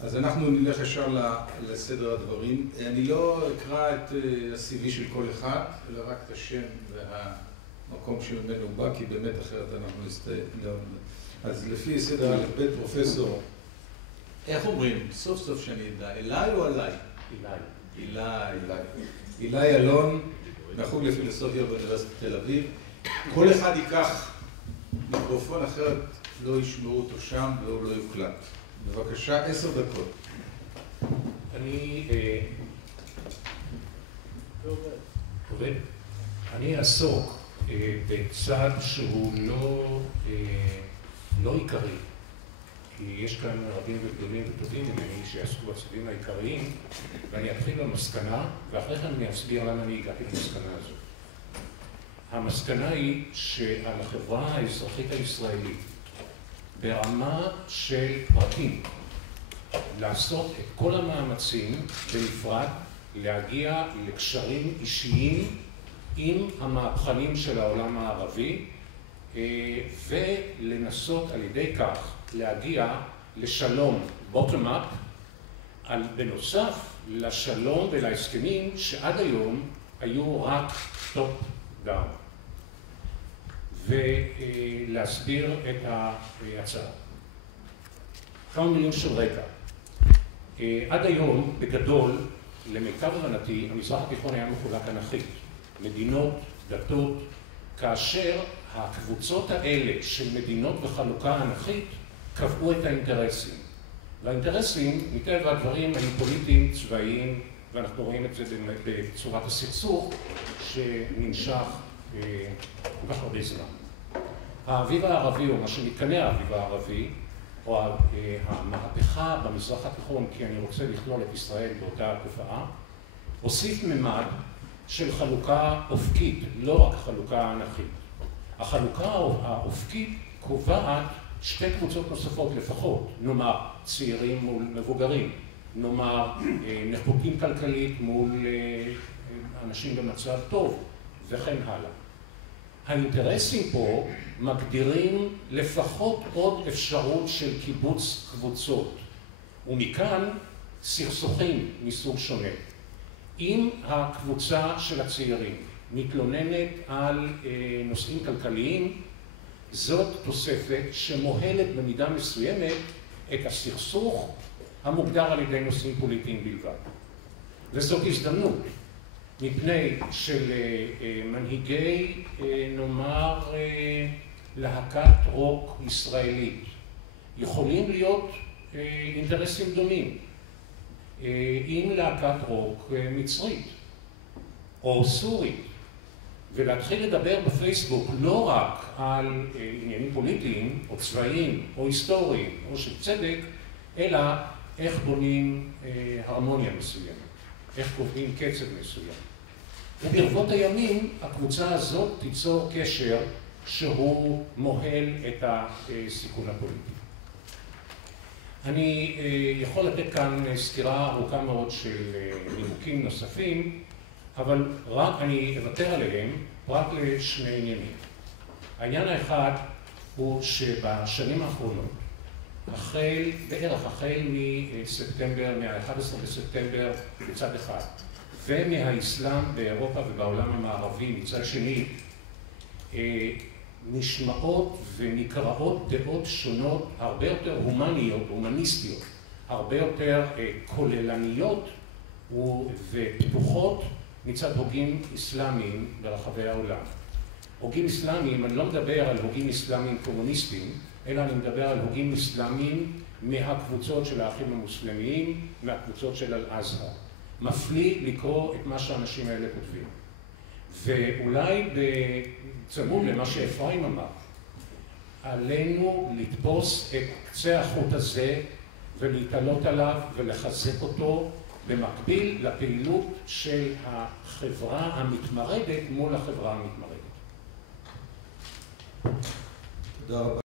אז אנחנו נלך ישר לסדר הדברים. אני לא אקרא את ה-CV של כל אחד, אלא רק את השם והמקום שממנו בא, כי באמת אחרת אנחנו נסתכל. אז לפי סדר א'-ב' פרופסור, איך אומרים? סוף סוף שאני אדע, אליי או עליי? אילי אלון, מהחוג לפילוסופיה באוניברסיטת תל אביב. כל אחד ייקח מיקרופון, אחרת לא ישמעו אותו שם והוא לא יוקלט. בבקשה, 10 דקות. אני אעסוק בצד שהוא לא עיקרי, כי יש כאן רבים וגדולים וטובים ממני שיעסקו בצדדים העיקריים, ואני אתחיל במסקנה, ואחרי כן אני אסביר למה אני הגעתי למסקנה הזו. המסקנה היא שעל החברה האזרחית הישראלית, ברמה של פרטים, לעשות את כל המאמצים בנפרד, להגיע לקשרים אישיים עם המהפכנים של העולם הערבי, ולנסות על ידי כך להגיע לשלום bottom up, בנוסף לשלום ולהסכמים שעד היום היו רק top down. ולהסביר את ההצעה. כמה מילים של רקע. עד היום, בגדול, למיטב הבנתי, המזרח התיכון היה מחולק אנכית. מדינות, דתות, כאשר הקבוצות האלה של מדינות וחלוקה אנכית קבעו את האינטרסים. והאינטרסים, מטבע הדברים, הם פוליטיים, צבאיים, ואנחנו רואים את זה בצורת הסכסוך שנמשך כל כך הרבה זמן. האביב הערבי, או מה שמתכנה האביב הערבי, או המהפכה במזרח התיכון, כי אני רוצה לכלול את ישראל באותה תופעה, הוסיף ממד של חלוקה אופקית, לא רק חלוקה אנכית. החלוקה האופקית קובעת שתי קבוצות נוספות לפחות, נאמר צעירים מול מבוגרים, נאמר נחותים כלכלית מול אנשים במצב טוב, וכן הלאה. האינטרסים פה מגדירים לפחות עוד אפשרות של קיבוץ קבוצות, ומכאן סכסוכים מסוג שונה. אם הקבוצה של הצעירים מתלוננת על נושאים כלכליים, זאת תוספת שמוהלת במידה מסוימת את הסכסוך המוגדר על ידי נושאים פוליטיים בלבד. וזאת הזדמנות, מפני שלמנהיגי, נאמר, להקת רוק ישראלית, יכולים להיות אינטרסים דומים עם להקת רוק מצרית או סורית, ולהתחיל לדבר בפייסבוק לא רק על עניינים פוליטיים או צבאיים או היסטוריים או של צדק, אלא איך בונים הרמוניה מסוימת, איך קובעים קצב מסוים. וברבות הימים הקבוצה הזאת תיצור קשר שהוא מוהל את הסיכון הפוליטי. אני יכול לתת כאן סקירה ארוכה מאוד של נימוקים נוספים, אבל רק אני אוותר עליהם רק לשני עניינים. העניין האחד הוא שבשנים האחרונות, בערך החל מספטמבר, מה-11 בספטמבר בצד אחד, ומהאסלאם באירופה ובעולם המערבי מצד שני, נשמעות ונקראות דעות שונות הרבה יותר הומניסטיות, הרבה יותר כוללניות ופתוחות מצד הוגים אסלאמיים ברחבי העולם. הוגים אסלאמיים, אני לא מדבר על הוגים אסלאמיים קומוניסטיים, אלא אני מדבר על הוגים אסלאמיים מהקבוצות של האחים המוסלמיים, מהקבוצות של אל-אזהר. מפליא לקרוא את מה שהאנשים האלה כותבים. ואולי בצמוד למה שאפרים אמר, עלינו לתפוס את קצה החוט הזה ולהתעלות עליו ולחזק אותו במקביל לפעילות של החברה המתמרדת מול החברה המתמרדת. תודה רבה.